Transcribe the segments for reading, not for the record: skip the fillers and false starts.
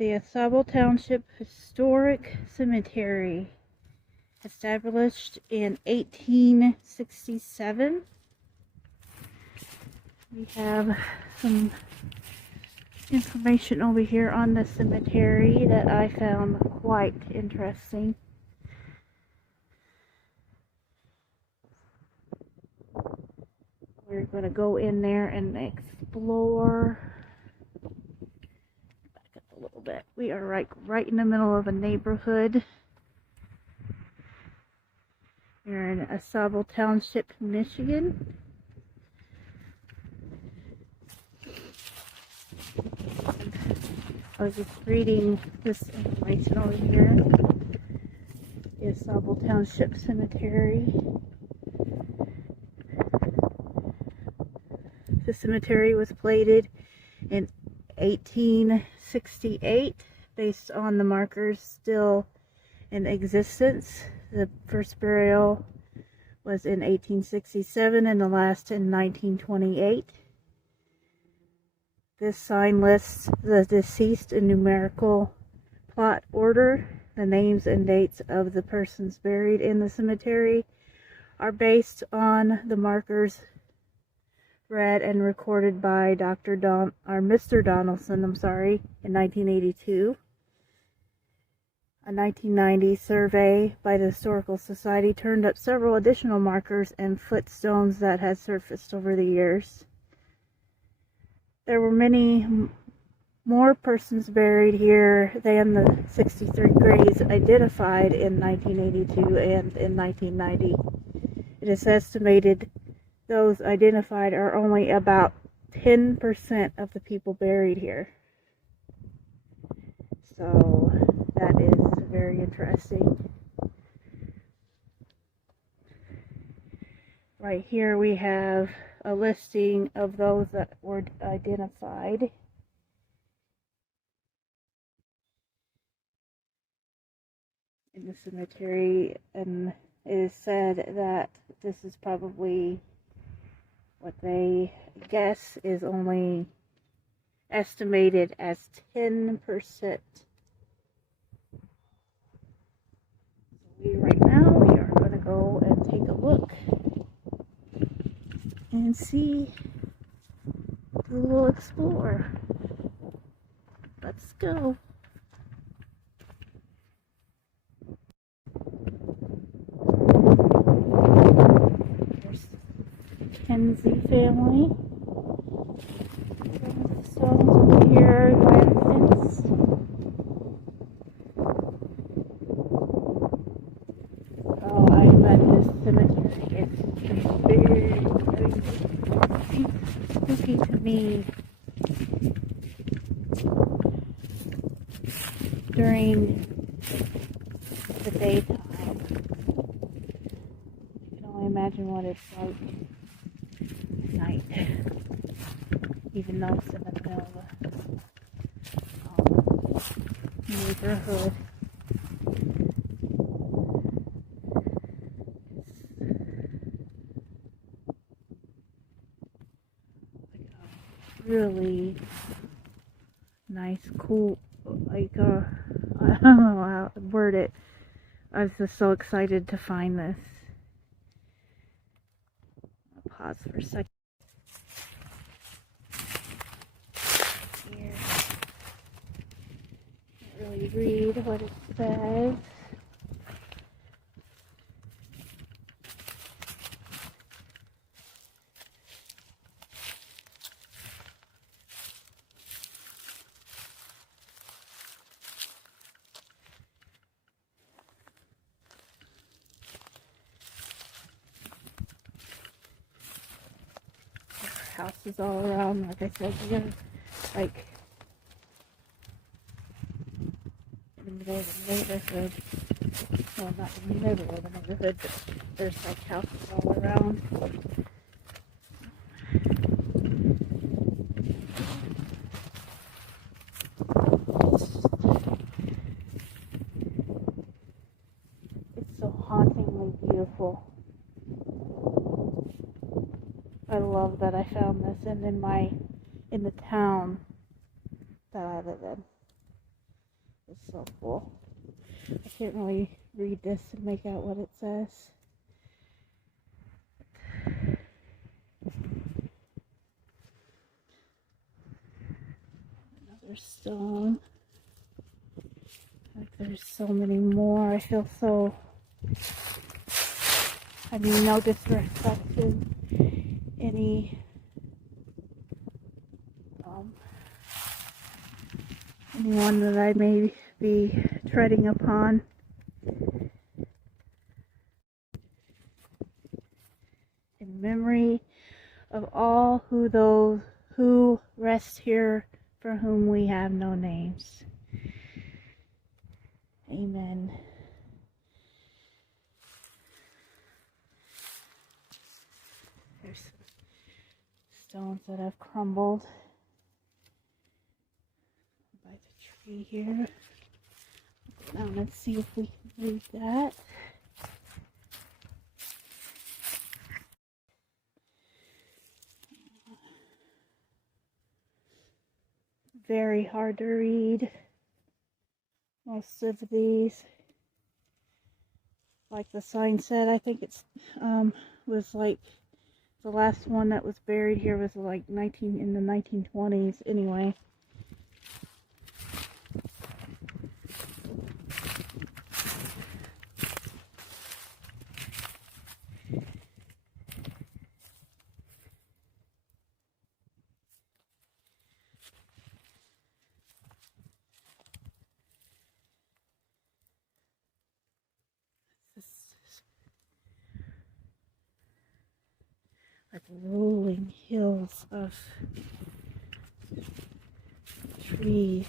the Ausable Township Historic Cemetery, established in 1867. We have some information over here on the cemetery that I found quite interesting. We're going to go in there and explore. Back up a little bit. We are right in the middle of a neighborhood. We're in Ausable Township, Michigan. I was just reading this information over here. The Ausable Township Cemetery. The cemetery was plated in 1868 based on the markers still in existence. The first burial was in 1867 and the last in 1928. This sign lists the deceased in numerical plot order. The names and dates of the persons buried in the cemetery are based on the markers read and recorded by Mr. Donaldson, in 1982. A 1990 survey by the Historical Society turned up several additional markers and footstones that had surfaced over the years. There were many more persons buried here than the 63 graves identified in 1982 and in 1990. It is estimated those identified are only about 10% of the people buried here. So that is very interesting. Right here we have a listing of those that were identified. In the cemetery, and it is said that this is probably what they guess is only estimated as 10%. Right now we are going to go and take a look and see, do a little explore. Let's go. There's Kenzie family. Stones over here by a fence. Oh, I love this cemetery. It's very spooky to me. During the daytime, you can only imagine what it's like at night, even though it's in the middle of a neighborhood. It's really nice, cool, I don't know how to word it. I was just so excited to find this. I'll pause for a second. Here. Can't really read what it says. Houses all around, like I said, you're like in the middle of the neighborhood. Well, not in the middle of the neighborhood, but there's like houses all around. It's so hauntingly beautiful. I love that I found this and in the town that I live in. It's so cool. I can't really read this and make out what it says. Another stone. Like there's so many more. I feel so, I mean, no disrespect to anyone that I may be treading upon. In memory of all those who rest here, for whom we have no names. Amen. There's stones that have crumbled by the tree here. Go down and see if we can read that. Very hard to read. Most of these, like the sign said, I think it's was like the last one that was buried here was like in the 1920s anyway. Like rolling hills of trees.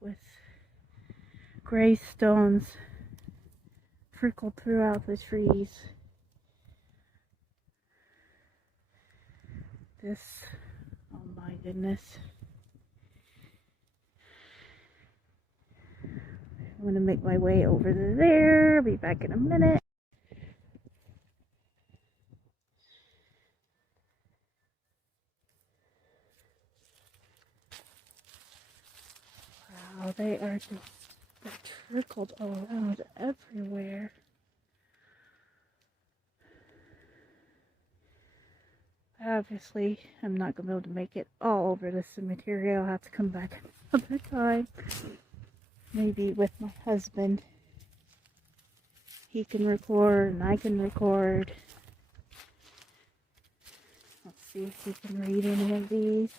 With gravestones trickled throughout the trees. This, oh my goodness. I'm going to make my way over there. I'll be back in a minute. Wow, they are just trickled around everywhere. Obviously, I'm not going to be able to make it all over the cemetery. I'll have to come back another time. Maybe with my husband. He can record and I can record. Let's see if we can read any of these.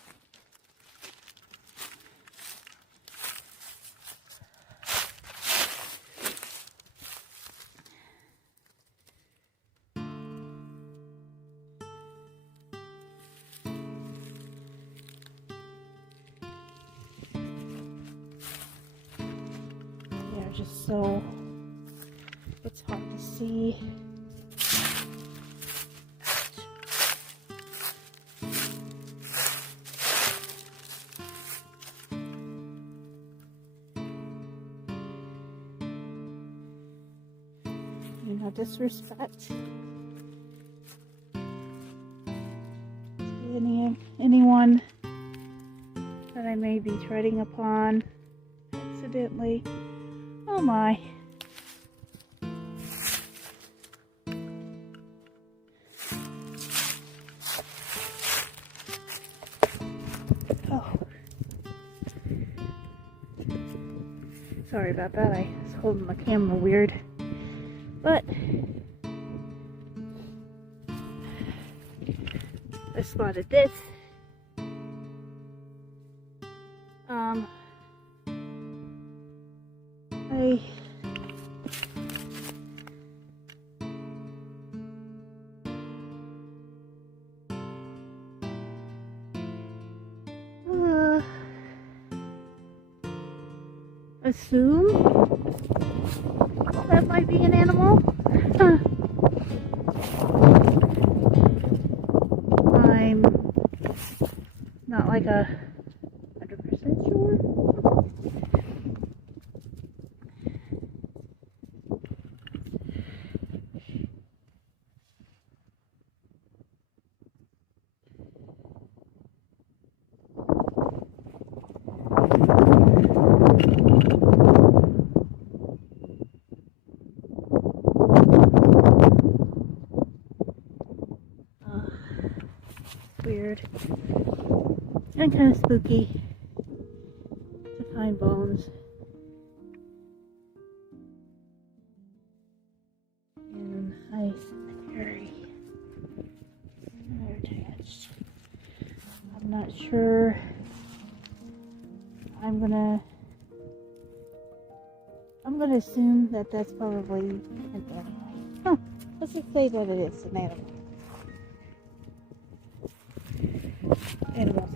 Just so it's hard to see. No disrespect to anyone that I may be treading upon accidentally. Oh my. Oh. Sorry about that. I was holding my camera weird. But I spotted this. Assume that might be an animal. I'm not like 100% sure. weird and kind of spooky to find bones. And nice cemetery. They're attached. I'm not sure. I'm gonna assume that that's probably an animal. Huh. Let's just say that it is an animal. Animal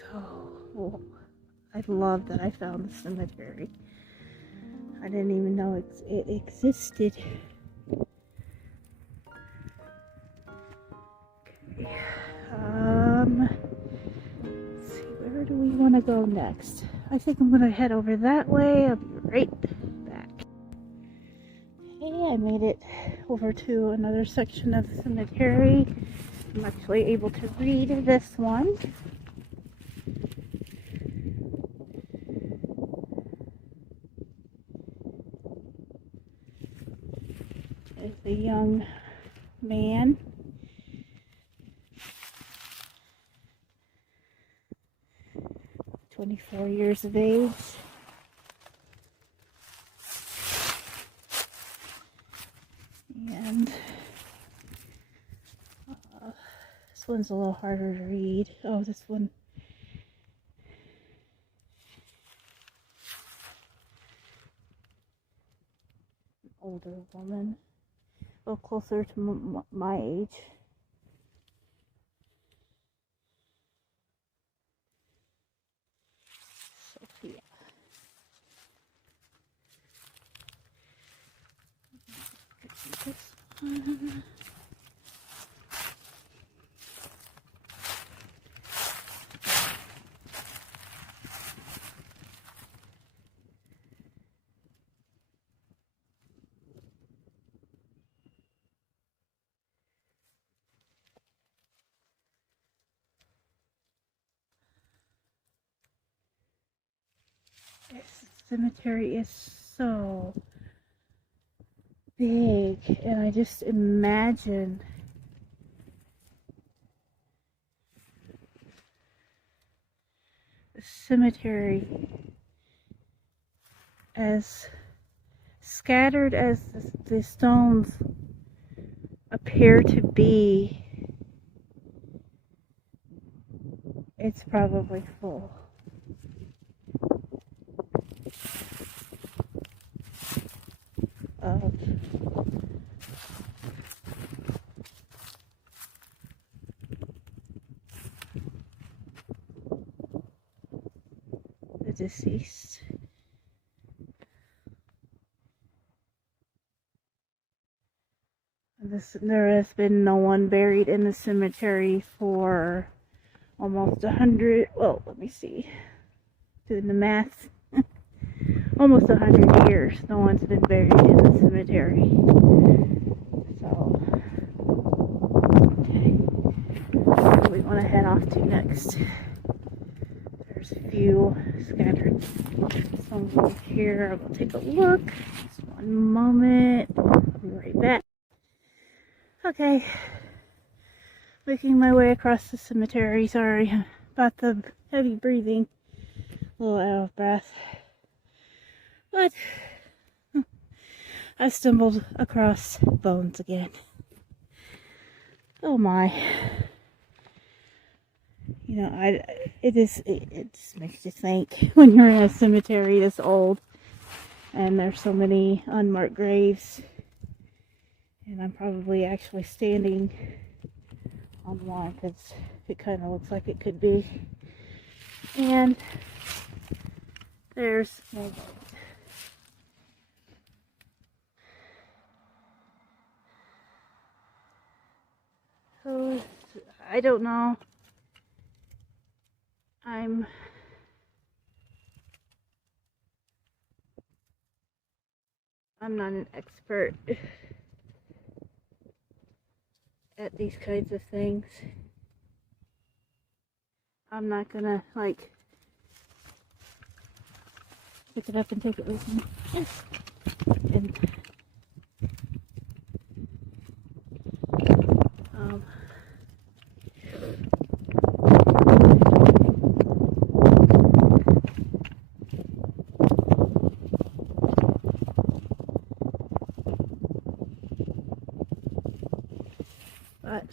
skull. So, I love that I found the cemetery. I didn't even know it existed. Okay. Let's see, where do we want to go next? I think I'm going to head over that way. I'll be right back. Okay, I made it over to another section of the cemetery. I'm actually able to read this one. There's a young man. "24 years of age. And this one's a little harder to read. Oh, this one. An older woman. A little closer to my age. Sophia. This one. This cemetery is so big, and I just imagine the cemetery as scattered as the stones appear to be. It's probably full. Of the deceased. There has been no one buried in the cemetery for almost 100, well, let me see, doing the math, almost 100 years no one's been buried in the cemetery. So, okay, where do we want to head off to next? There's a few scattered stones over here. I will take a look. Just one moment. I'll be right back. Okay, making my way across the cemetery. Sorry about the heavy breathing. A little out of breath. But I stumbled across bones again. Oh my. You know, it just makes you think when you're in a cemetery this old and there's so many unmarked graves. And I'm probably actually standing on one because it kind of looks like it could be. And there's my boat. So, I don't know. I'm not an expert at these kinds of things. I'm not gonna like pick it up and take it with me. And but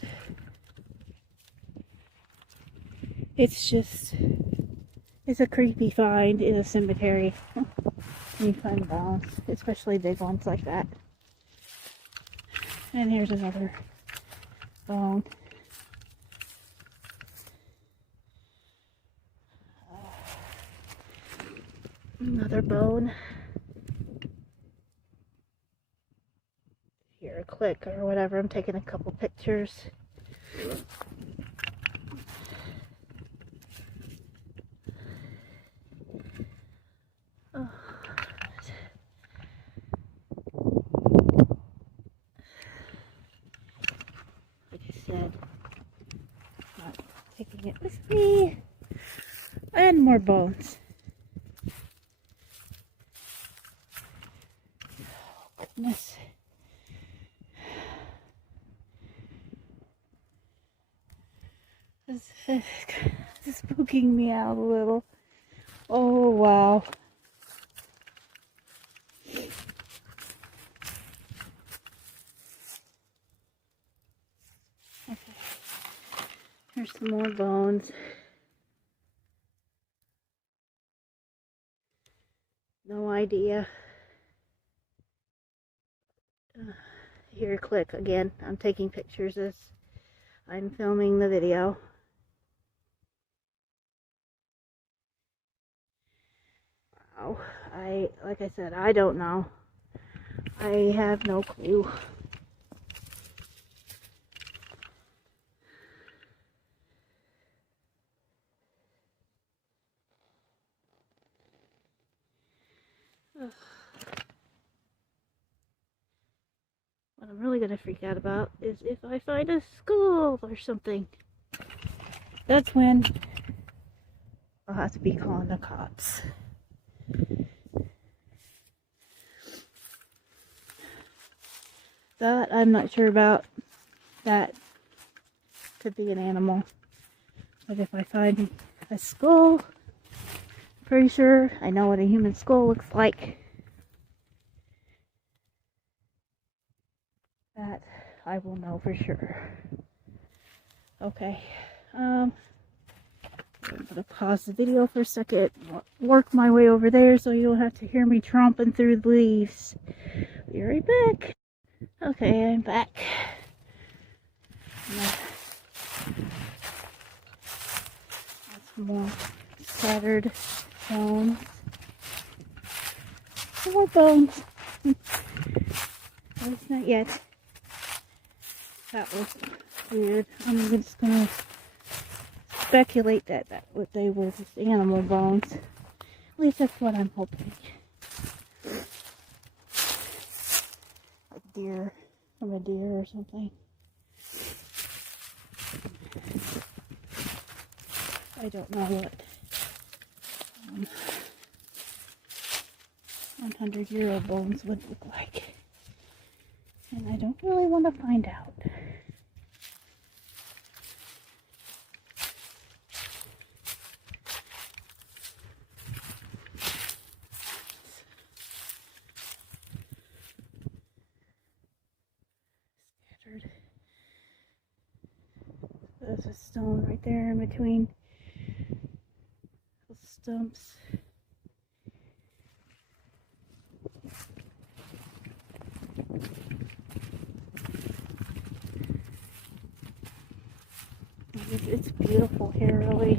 it's a creepy find in a cemetery. You find bones, especially big ones like that. And here's another bone. Another bone. Here, a click or whatever. I'm taking a couple pictures. Oh. Like I said, not taking it with me. And more bones. Oh, goodness. This is spooking me out a little. Oh, wow. Okay. Here's some more bones. No idea. Here, click again. I'm taking pictures as I'm filming the video. Wow. Like I said, I don't know. I have no clue. What I'm really gonna freak out about is if I find a skull or something. That's when I'll have to be calling the cops. That I'm not sure about. That could be an animal. But if I find a skull, I'm pretty sure I know what a human skull looks like. That I will know for sure. Okay. I'm gonna pause the video for a second, work my way over there so you don't have to hear me tromping through the leaves. Be right back. Okay, I'm back. That's more scattered bones. More bones. It's not yet. That was weird. I'm just gonna speculate that what they were just animal bones. At least that's what I'm hoping. Like deer, from a deer or something. I don't know what 100-year-old bones would look like. And I don't really want to find out. Scattered. There's a stone right there in between those stumps. It's beautiful here, really.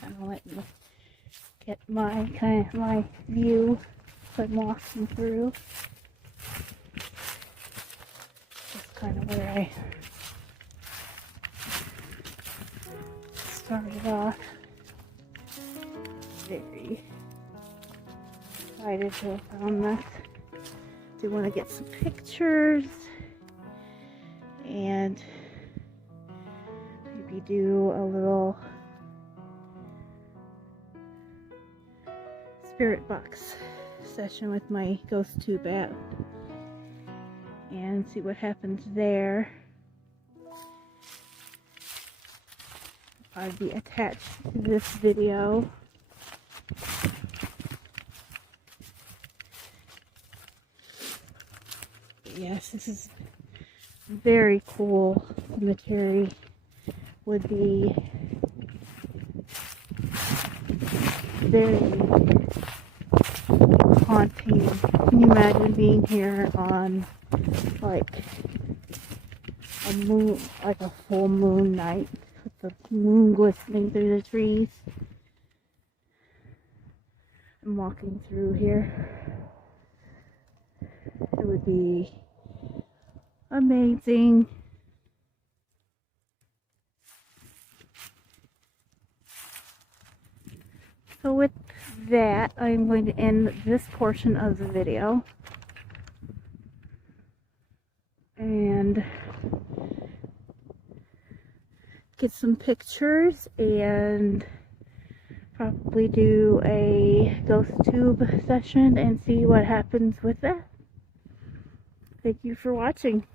Kind of letting me get my view as I'm walking through. That's kind of where I started off. Very excited to have found this. do want to get some pictures and maybe do a little spirit box session with my ghost tube app and see what happens there. I'll be attached to this video. Yes, this is very cool cemetery. Would be very haunting. Can you imagine being here on like a moon, like a full moon night, with the moon glistening through the trees? I'm walking through here. It would be amazing. So with that, I'm going to end this portion of the video and get some pictures and probably do a ghost tube session and see what happens with that. Thank you for watching.